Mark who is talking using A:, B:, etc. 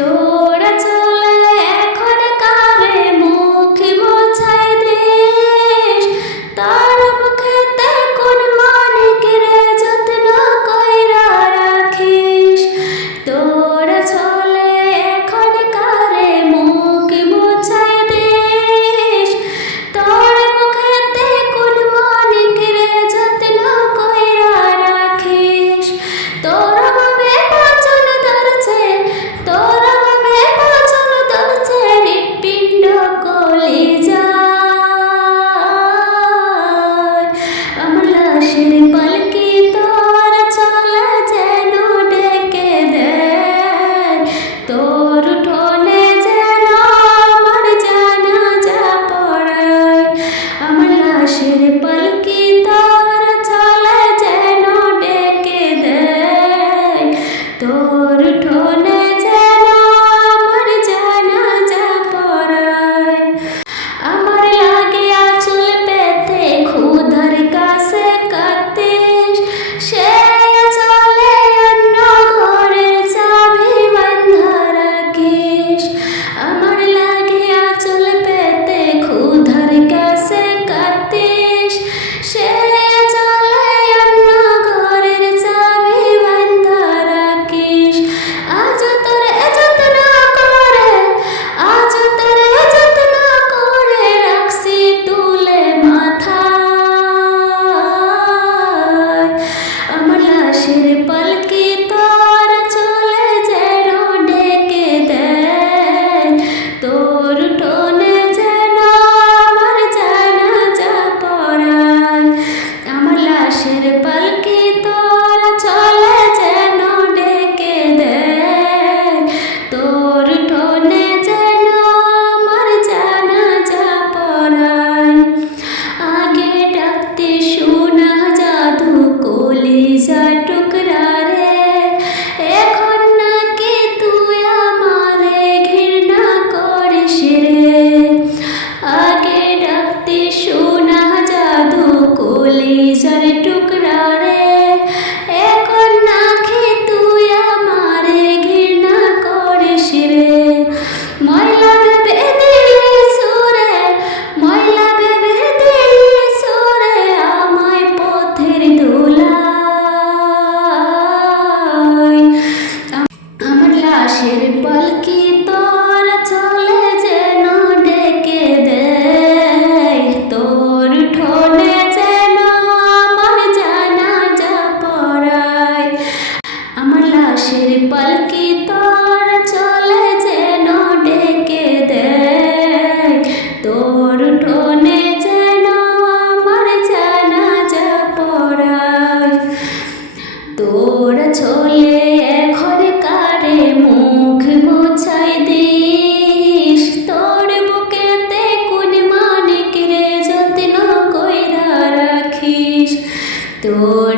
A: ¡Suscríbete! चरित চোখের তোর চলে যেন ডেকে দেয় তোর ঠোনে যেন আমার জানা যা পড়ায় তোর চলে এখন কারে মুখ মোছাই দিস তোর মুখে বুকেতে কোন মানিক রে যত্ন কইরা রাখিস তোর